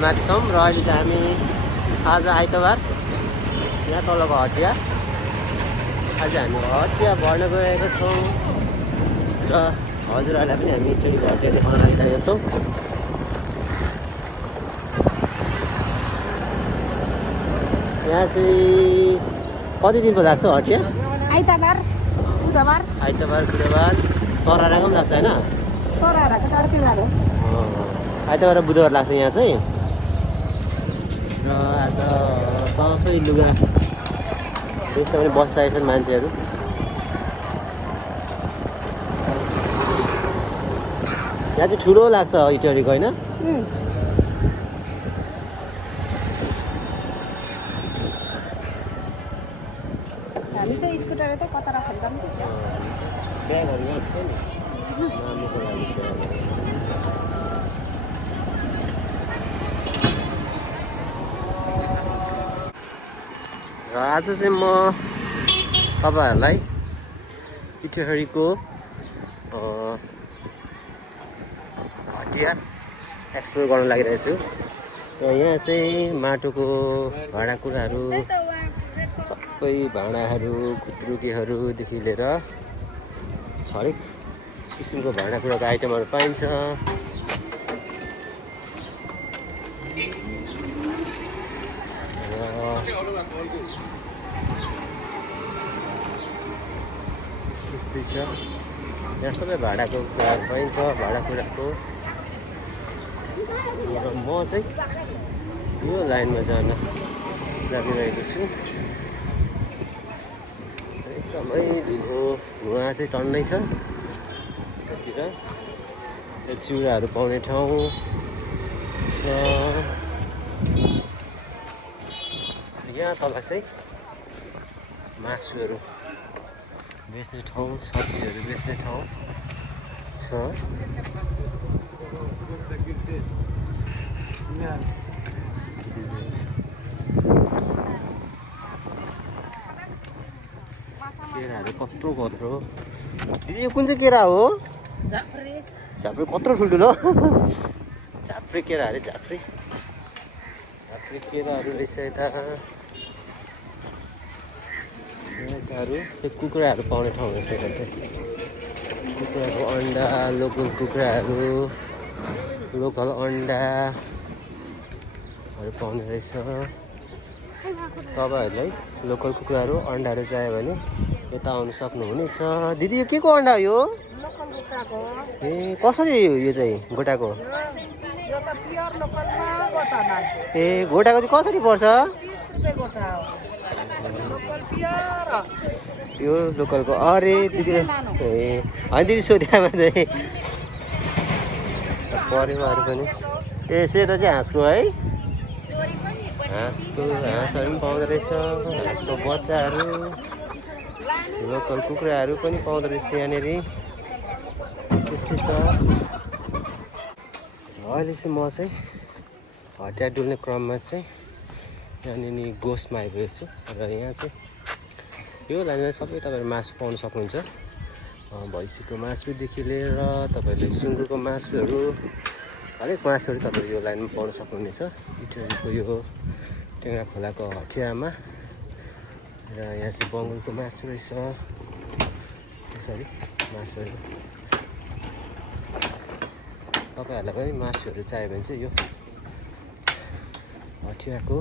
माथि छौँ र अहिले चाहिँ हामी आज आइतबार यहाँ तलको हटिया आज हामी हटिया भर्न गइरहेका छौँ र हजुरहरूलाई पनि हामी एकचोटि हटिया देखाउन लागिरहेका छौँ। यहाँ चाहिँ कति दिनको लाग्छ हटिया? आइतबार बुधबार बुधबार तराराको पनि लाग्छ होइन? तराराको तर्केवार हो। आइतबार र बुधबार लाग्छ यहाँ चाहिँ। र आज सबै लुगा बेच्न पनि बसिसकेका छन् मान्छेहरू। यहाँ चाहिँ ठुलो लाग्छ इटरीको होइन? हामी चाहिँ स्कुटर त कता राखेर पनि ब्यागहरू यहाँ छ नि नानीको लागि र आज चाहिँ म तपाईँहरूलाई इटहरीको हटिया एक्सप्लोर गर्न लागिरहेको छु। र यहाँ चाहिँ माटोको भाँडाकुँडाहरू सबै भाँडाहरू खुत्रुकेहरूदेखि लिएर हरेक किसिमको भाँडाकुँडाको आइटमहरू पाइन्छ। यस्तै छ यहाँ सबै भाँडाको कुराहरू पाइन्छ भाँडाकुँडाको। र म चाहिँ यो लाइनमा जागिरहेको छु। एकदमै ढिलो धुवा चाहिँ टन्नै छ यतातिर। चिउराहरू पाउने ठाउँ छ। यहाँ तल चाहिँ मासुहरू बेच्ने ठाउँ सब्जीहरू बेच्ने ठाउँ छ। केराहरू कत्रो कत्रो। दिदी यो कुन चाहिँ केरा हो? झाँप्री कत्रो ठुल्ठुलो झाँप्री केरा अरे झाँप्री केराहरू रहेछ यता। यताहरू त्यो कुखुराहरू पाउने ठाउँ रहेछ यता चाहिँ। कुखुराको अन्डा लोकल कुखुराहरू लोकल अन्डाहरू पाउने रहेछ। तपाईँहरूलाई लोकल कुखुराहरू अन्डाहरू चाहियो भने यता आउनु सक्नुहुनेछ। दिदी यो के को अन्डा हो यो? ए कसरी यो चाहिँ गोटाको? ए गोटाको चाहिँ कसरी पर्छ? यो लोकलको अरे दिदी ए होइन दिदी सोधेमा चाहिँ परेवाहरू पनि ए सेतो चाहिँ हाँसको है? हाँसहरू पनि पाउँदो रहेछ। हाँसको बच्चाहरू लोकल कुखुराहरू पनि पाउँदो रहेछ यहाँनिर। त्यस्तै छ। अहिले चाहिँ म चाहिँ हटिया डुल्ने क्रममा चाहिँ यहाँनिर गोसमा आइपुगेको छु। र यहाँ चाहिँ यो लाइनमा सबै तपाईँहरू मासु पाउन सक्नुहुन्छ। भैँसीको मासुदेखि लिएर तपाईँहरूले सुँगुरको मासुहरू हरेक मासुहरू तपाईँहरू यो लाइनमा पाउन सक्नुहुनेछ इटहरीको यो टेङ्ग्रा खोलाको हटियामा। र यहाँ चाहिँ बङ्गुरको मासु रहेछ। यसरी मासुहरू तपाईँहरूलाई पनि मासुहरू चाहियो भने चाहिँ यो हटियाको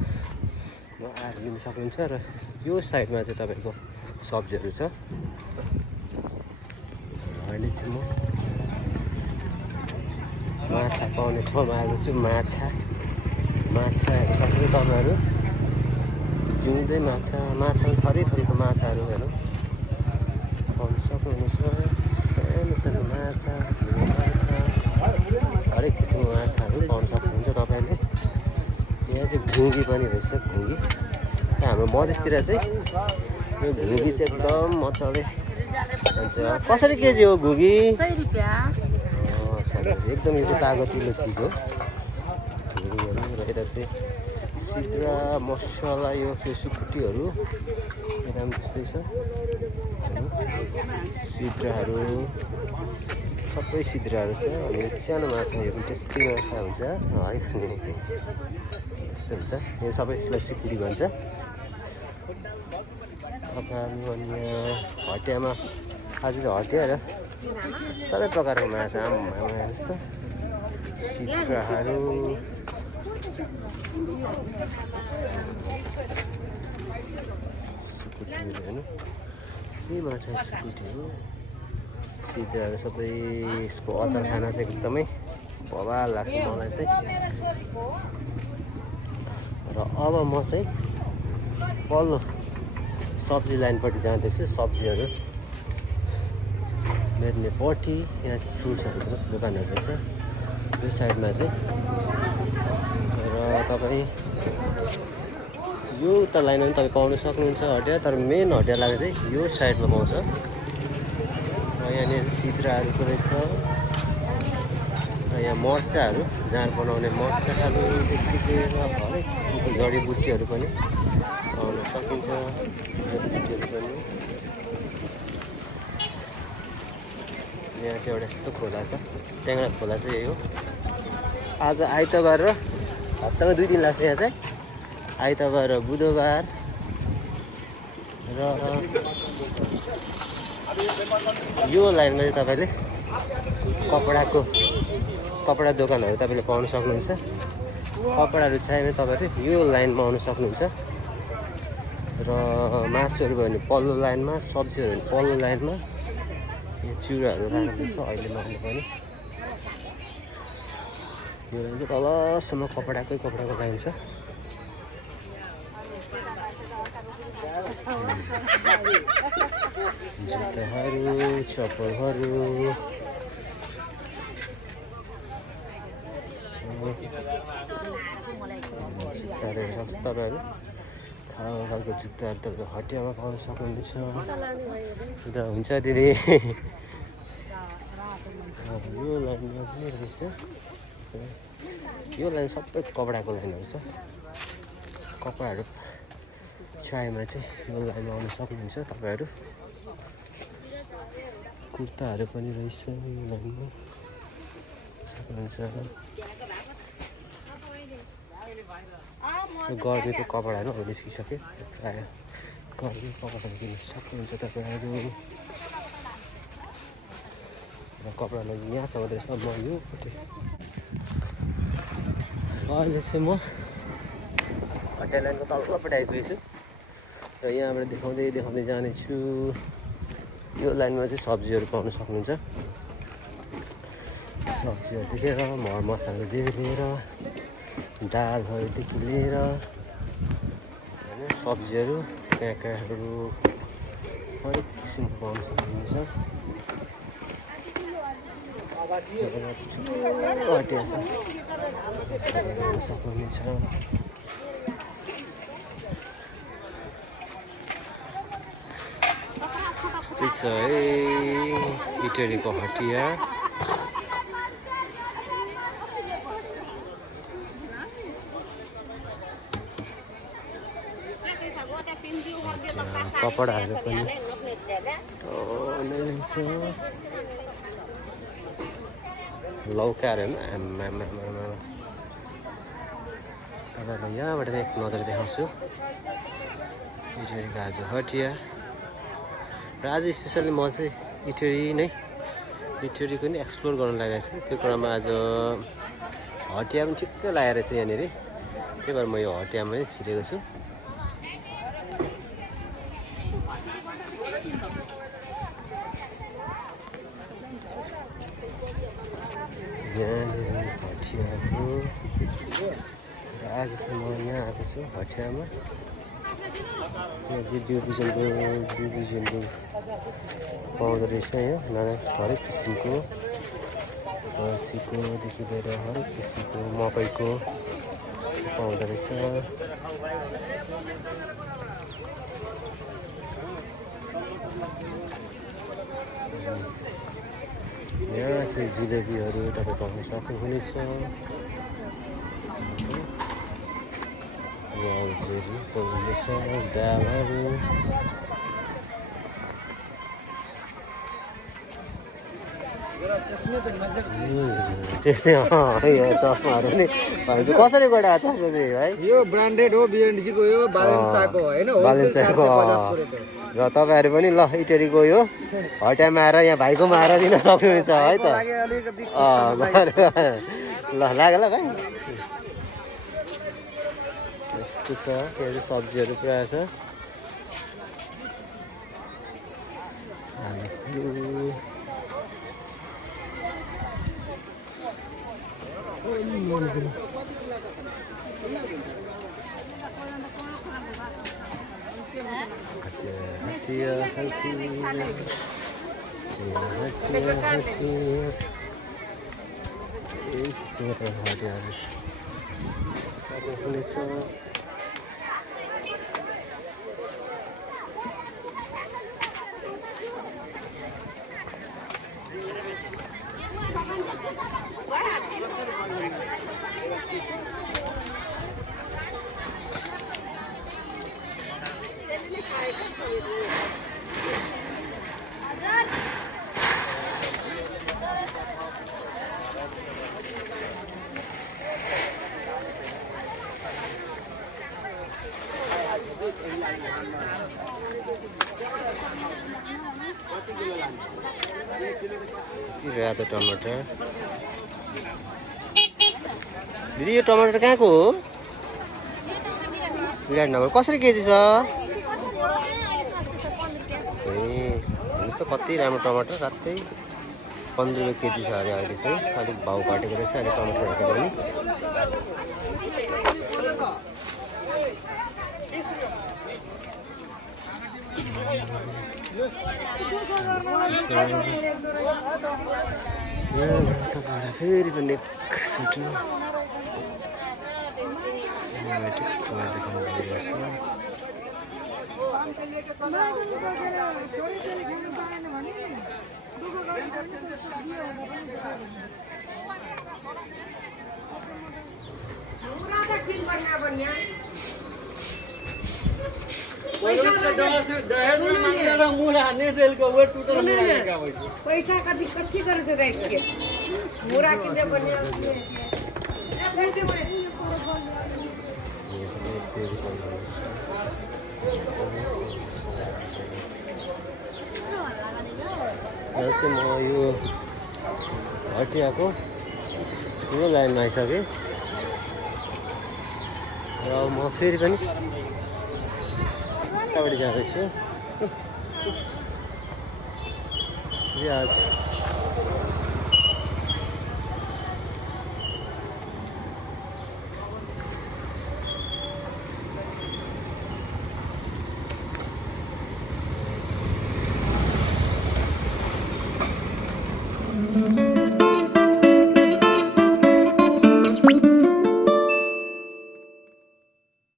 आएर लिन सक्नुहुन्छ। र यो साइडमा चाहिँ तपाईँको सब्जीहरू छ। अहिले चाहिँ म माछा पाउने ठाउँमा आएको छु। माछाहरू सबै तपाईँहरू जिउँदै माछा थरी थरीको माछाहरू हेर्नु पाउनु सक्नुहुनेछ। सानो सानो माछा हरेक किसिमको माछाहरू पाउन सक्नुहुन्छ तपाईँहरूले। यहाँ चाहिँ घुगी पनि रहेछ। घुगी हाम्रो मधेसतिर चाहिँ यो घुगी चाहिँ एकदम मजाले भन्छ। कसरी केजी हो घुगी? 100 रुपियाँ। एकदम यो चाहिँ तागतिलो चिज हो घुगीहरू। र यता चाहिँ सिद्रा मसला यो सुकुटीहरू यता पनि त्यस्तै छ। सिद्राहरू सबै सिद्राहरू छ अनि यो चाहिँ सानो माछा यो पनि टेस्टी माछा हुन्छ है यस्तो हुन्छ यो सबै यसलाई सिकुडी भन्छ अब हामी अनि यहाँ हटियामा आज चाहिँ हटिया र सबै प्रकारको माछा आमा जस्तो सिक्राहरू सिकुटीहरू होइन के माछा सिकुटी हो सिद्राहरू सबै यसको अचार खाना चाहिँ एकदमै बवाल लाग्छ मलाई चाहिँ र अब म चाहिँ पल्लो सब्जी लाइनपट्टि जाँदैछु सब्जीहरू बेच्नेपट्टि यहाँ चाहिँ फ्रुट्सहरूको दोकानहरू रहेछ यो साइडमा चाहिँ र तपाईँ यो उता लाइनमा पनि तपाईँ पाउनु सक्नुहुन्छ हटिया तर मेन हटियालाई चाहिँ यो साइडमा पाउँछ र यहाँनिर सिद्राहरूको रहेछ र यहाँ मर्चाहरू जाँड बनाउने मर्चाहरूदेखि लिएर हरेक किसिमको जडीबुटीहरू पनि पाउन सकिन्छ जडीबुटीहरू पनि यहाँ चाहिँ एउटा यस्तो खोला छ ट्याङ्ग्रा खोला चाहिँ यही हो आज आइतबार र हप्तामा 2 दिन लाग्छ यहाँ चाहिँ आइतबार र बुधबार र यो लाइनमा चाहिँ तपाईँले कपडा दोकानहरू तपाईँले पाउन सक्नुहुन्छ कपडाहरू चाहियो भने तपाईँले यो लाइनमा आउन सक्नुहुन्छ र मासुहरू भयो भने पल्लो लाइनमा सब्जीहरू भने पल्लो लाइनमा यो चिउराहरू राखेको छ अहिले मैले पनि यो लाइन चाहिँ तलसम्म कपडाको लाइन छ जुत्ताहरू चप्पलहरू जुत्ताहरू सक्छ तपाईँहरू खालको जुत्ताहरू तपाईँको हटियामा पाउन सक्नुहुन्छ हुन्छ दिदी यो लाइनमा पनि रहेछ यो लाइन सबै कपडाको लाइनहरू छ कपडाहरू चाहिएमा चाहिँ यो लाइनमा आउन सक्नुहुन्छ तपाईँहरू कुर्ताहरू पनि रहेछ यो लाइनमा सक्नुहुन्छ गर्मीको कपडाहरू अब निस्किसक्यो प्रायः गर्मीको कपडाहरू किन्न सक्नुहुन्छ तपाईँहरू र कपडा लगी यहाँसम्म रहेछ म योपट्टि अहिले चाहिँ म हटिया लाइनको तल्लोपट्टि आइपुगेको छु र यहाँबाट देखाउँदै जानेछु यो लाइनमा चाहिँ सब्जीहरू पाउन सक्नुहुन्छ सब्जीहरूदेखि लिएर मरमसलादेखि लिएर दालहरूदेखि लिएर होइन सब्जीहरू काँक्राहरू हरेक किसिमको पाउन सक्नुहुन्छ हटिया छ सक्नुहुनेछ यस्तै छ है इटरीको हटिया कपडाहरू पनि रहेछ लौकाहरू तपाईँहरूलाई यहाँबाट एक नजर देखाउँछु इटरीको आज हटिया र आज स्पेसल्ली म चाहिँ इटरीको नि एक्सप्लोर गर्न लागेको छु त्यो क्रममा आज हटिया पनि ठिक्कै लागेको रहेछ यहाँनिर त्यही भएर म यो हटियामा नै छिरेको छु यहाँनिर हटियाको र आज चाहिँ म यहाँ आएको छु हटियामा यहाँ चाहिँ बिउ बिजनको पाउँदो रहेछ यहाँ नाना हरेक किसिमको फर्सीकोदेखि लिएर हरेक किसिमको मकैको पाउँदो रहेछ यहाँ चाहिँ जिलेबीहरू तपाईँ पाउन सक्नुहुनेछ वाउजहरू पाउनुहुनेछ दालहरू त्यसै यो चस्माहरू नि भनेपछि कसरी गएर चस्मा चाहिँ है यो ब्रान्डेड हो BNDC को यो बालेन्साको हैन होलसेल 450 को रेट हो र तपाईँहरू पनि ल इटरीको यो हटियामा आएर यहाँ भाइकोमा आएर दिन सक्नुहुन्छ है त ल लाग्यो ल भाइ यस्तो छ यहाँ चाहिँ सब्जीहरू पुरा छ रातो टमाटर दिदी यो टमाटर कहाँको हो विराटनगर कसरी केजी छ ए हेर्नुहोस् त कति राम्रो टमाटर रातै 15 रुपियाँ केजी छ अरे अहिले चाहिँ अलिक भाउ घटेको रहेछ अहिले टमाटरहरूको पनि फेरि पनि एकचोटि पैसा कति कति गरेछ गाइसके मुरा किन्ने पनि म यो हटियाको ठुलो लाइनमा आइसकेँ र म फेरि पनि उतापट्टि जाँदैछु आज